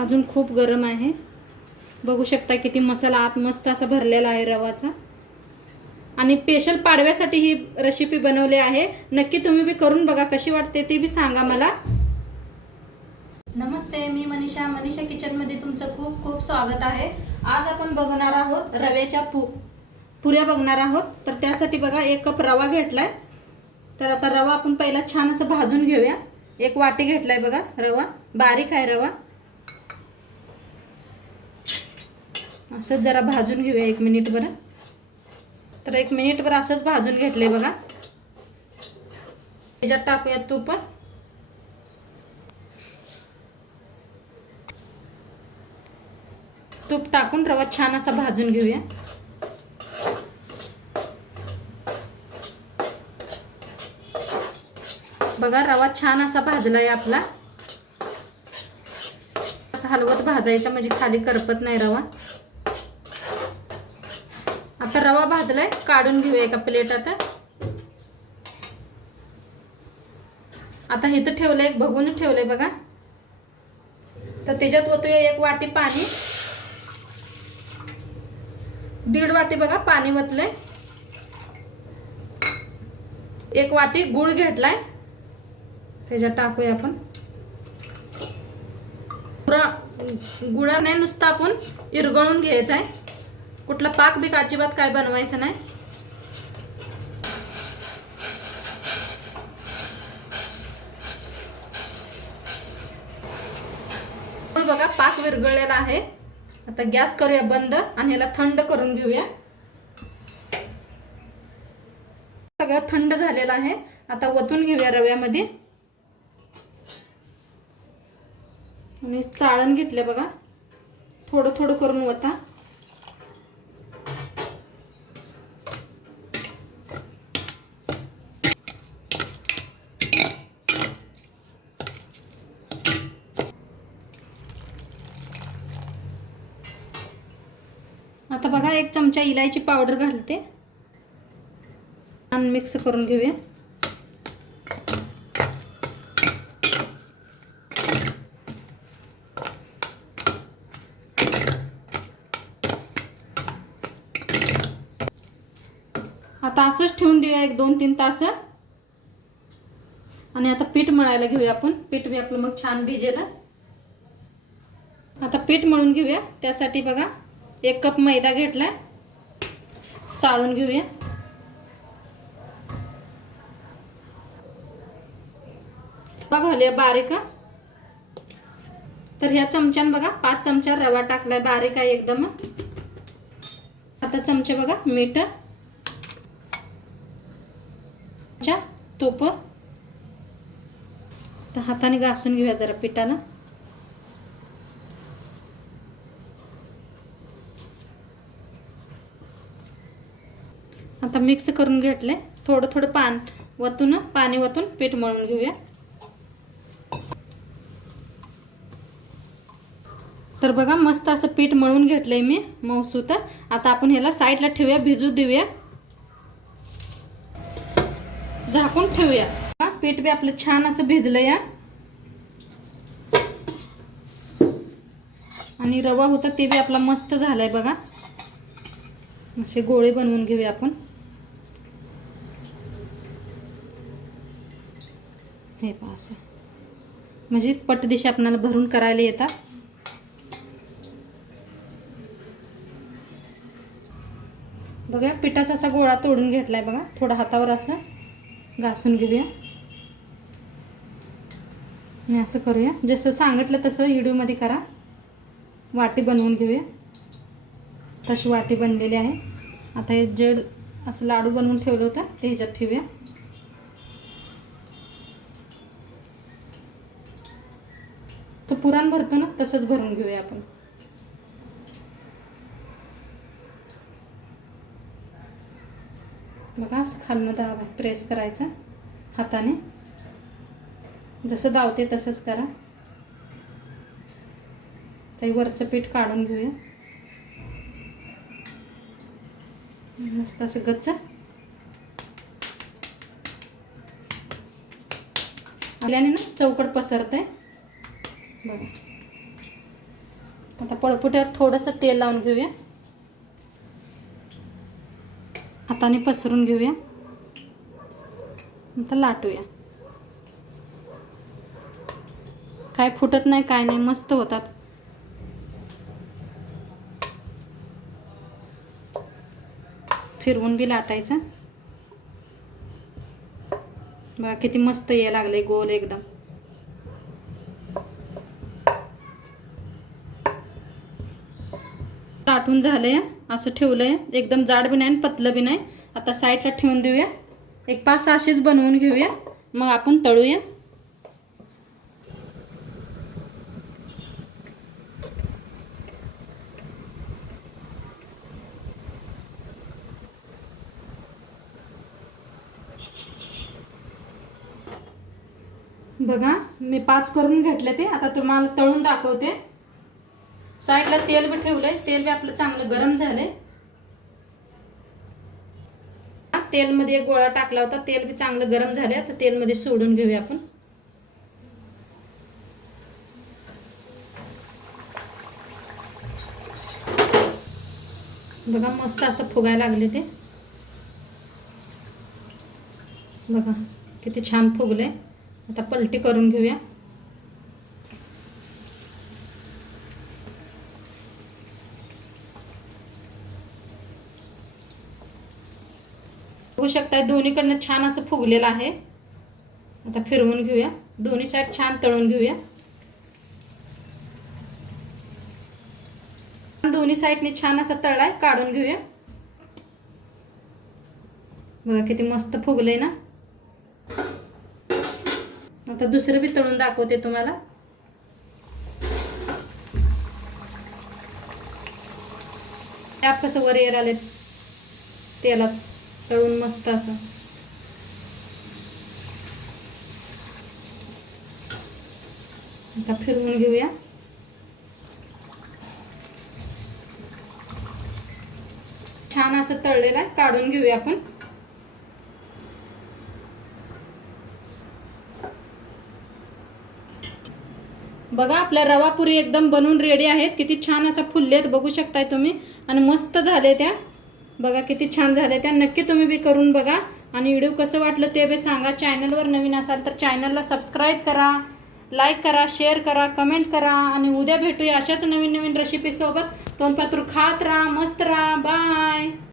अजून खूप गरम आहे बघू शकता किती मसाला आत मस्त असा भरलेला आहे रवाचा आणि स्पेशल पाडव्यासाठी ही रेसिपी बनवली आहे नक्की तुम्ही बी करून बघा कशी वाटते ती बी सांगा मला नमस्ते मी मनीषा मनीषा किचनमध्ये तुमचं खूप खूप स्वागत आहे आज आपण बघणार आहोत रव्याच्या पु पुऱ्या बघणार आहोत तर त्यासाठी बघा एक कप रवा घेतला आहे तर आता रवा आपण पहिला छान असं भाजून घेऊया एक वाटी घेतला आहे बघा रवा बारीक आहे रवा असंच जरा भाजून घेऊया एक मिनिटभर तर एक मिनिटभर असंच भाजून घेतले बघा त्याच्यात टाकूयात तूप तूप टाकून रवा छान असा भाजून घेऊया बघा रवा छान असा भाजला आहे आपला असं हलवत भाजायचा म्हणजे खाली करपत नाही रवा आता रवा भाजलाय काढून घेऊया एका प्लेट आता आता हे तर ठेवलंय बघून ठेवलंय बघा तर त्याच्यात ओतूया एक वाटी पाणी दीड वाटी बघा पाणी ओतलंय एक वाटी गुळ घेतलाय त्याच्यात टाकूया आपण गुळा नाही नुसतं आपण इरगळून घ्यायचं आहे कुठला पाक बिक अजिबात काय बनवायचं नाही बघा पाक विरगळलेला आहे आता गॅस करूया बंद आणि याला थंड करून घेऊया सगळं थंड झालेलं आहे आता वतून घेऊया रव्यामध्ये आणि चाळण घेतलं बघा थोडं थोडं करून वता आता बघा एक चमचा इलायची पावडर घालते छान मिक्स करून घेऊया आता असंच ठेवून देऊया एक दोन तीन तास आणि आता पीठ मळायला घेऊया आपण पीठ मी आपलं मग छान भिजेलं आता पीठ मळून घेऊया त्यासाठी बघा एक कप मैदा घेतला चाळून घेऊया बघा बारीक तर ह्या चमच्यान बघा पाच चमचा रवा टाकलाय बारीक आहे एकदम आता चमचे बघा मीठ तूप हाताने घासून घेऊया जरा पिठाला आता मिक्स करून घेतले थोडं थोडं पान वतून पाणी वतून पीठ मळून घेऊया तर बघा मस्त असं पीठ मळून घेतलंय मी मऊसूत आता आपण ह्याला साईडला ठेवूया भिजू देऊया झाकून ठेवूया पीठ बी आपलं छान असं भिजलं या आणि रवा होता ते बी आपला मस्त झालाय बघा असे गोळे बनवून घेऊया आपण हे पा असं म्हणजे पटदिशी आपणाला भरून करायला येतात बघा पिठाचा असा गोळा तोडून घेतला आहे बघा थोडा हातावर असं घासून घेऊया आणि असं करूया जसं सांगितलं तसं व्हिडिओमध्ये करा वाटी बनवून घेऊया तशी वाटी बनलेली आहे आता हे जे असं लाडू बनवून ठेवलं होतं ते ह्याच्यात ठेवूया तो पुराण भरतो ना तसंच भरून घेऊया आपण बघा असं खालनं दाब प्रेस करायचं हाताने जसं दावते तसंच करा ते वरचं पीठ काढून घेऊया मस्त असं गच्च आल्याने ना चौकट पसरते बघा आता पळपुट्यावर थोडंसं तेल लावून घेऊया हाताने पसरून घेऊया आता लाटूया काय फुटत नाही काय नाही मस्त होतात फिरवून बी लाटायचं बघा किती मस्त ये लागले गोल एकदम लाटून झालंय असं ठेवलंय एकदम जाड बी नाही आणि पतलं बी नाही आता साईडला ठेवून देऊया एक पाच असेच बनवून घेऊया मग आपण तळूया बघा मी पाच करून घेतले ते आता तुम्हाला तळून दाखवते साईडला तेल बी ठेवलंय तेल बी आपलं चांगलं गरम झालंय आहे तेलमध्ये एक गोळा टाकला होता तेल बी चांगलं गरम झालं तर तेलमध्ये सोडून घेऊया आपण बघा मस्त असं फुगायला लागले ते बघा किती छान फुगलं आता पलटी करून घेऊया बघू शकता दोन्हीकडनं छान असं फुगलेलं आहे आता फिरवून घेऊया दोन्ही साईड छान तळून घेऊया दोन्ही साईडने छान असा तळलाय काढून घेऊया बघा किती मस्त फुगले ना आता दुसरं बी तळून दाखवते तुम्हाला टॅप कसं वर येर आले तेलात तळून मस्त असं आता फिरवून घेऊया छान असं तळलेलं आहे काढून घेऊया आपण बघा आपला रवा पुरी एकदम बनून रेडी आहेत किती छान असा फुललेत बघू शकताय तुम्ही आणि मस्त झाले त्या बघा किती छान झाले त्या नक्की तुम्ही बी करून बघा आणि व्हिडिओ कसं वाटलं ते बी सांगा चॅनलवर नवीन असाल तर चॅनलला सबस्क्राईब करा लाईक करा शेअर करा कमेंट करा आणि उद्या भेटूया अशाच नवीन नवीन रेसिपीसोबत तोंडपात्र खात राहा मस्त राहा बाय